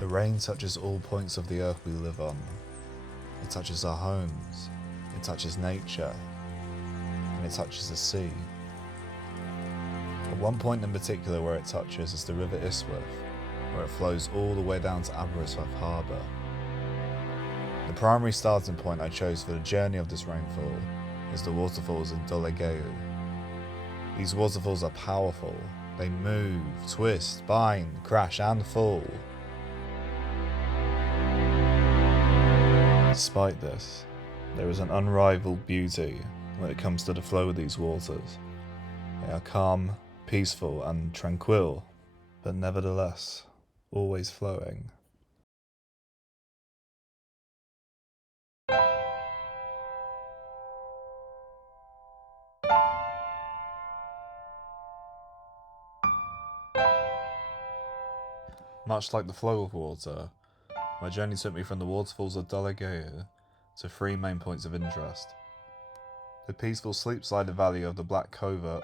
The rain touches all points of the earth we live on. It touches our homes, it touches nature, and it touches the sea. At one point in particular where it touches is the River Ystwyth, where it flows all the way down to Aberystwyth harbour. The primary starting point I chose for the journey of this rainfall is the waterfalls in Dolegeu. These waterfalls are powerful. They move, twist, bind, crash and fall. Despite this, there is an unrivaled beauty when it comes to the flow of these waters. They are calm, peaceful and tranquil, but nevertheless, always flowing. Much like the flow of water, my journey took me from the waterfalls of Dolegeu to three main points of interest. The peaceful sleep-sided valley of the Black Covert,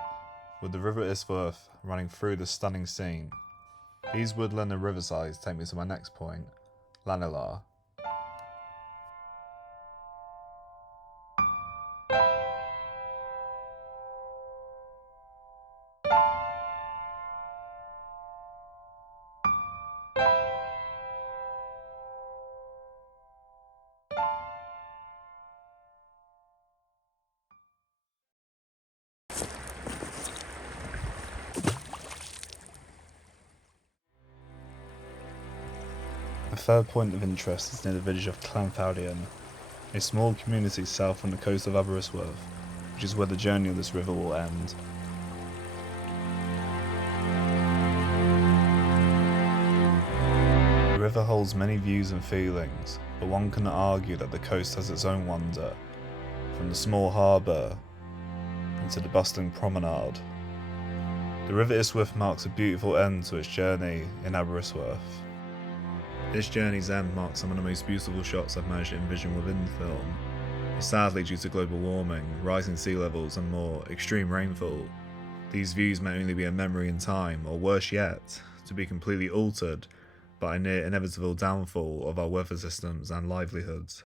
with the River Ystwyth running through the stunning scene. These woodland and riversides take me to my next point, Llanellar. The third point of interest is near the village of Llanfawrion, a small community south on the coast of Aberystwyth, which is where the journey of this river will end. The river holds many views and feelings, but one cannot argue that the coast has its own wonder, from the small harbour into the bustling promenade. The River Ystwyth marks a beautiful end to its journey in Aberystwyth. This journey's end marks some of the most beautiful shots I've managed to envision within the film. But sadly, due to global warming, rising sea levels and more extreme rainfall, these views may only be a memory in time, or worse yet, to be completely altered by a near inevitable downfall of our weather systems and livelihoods.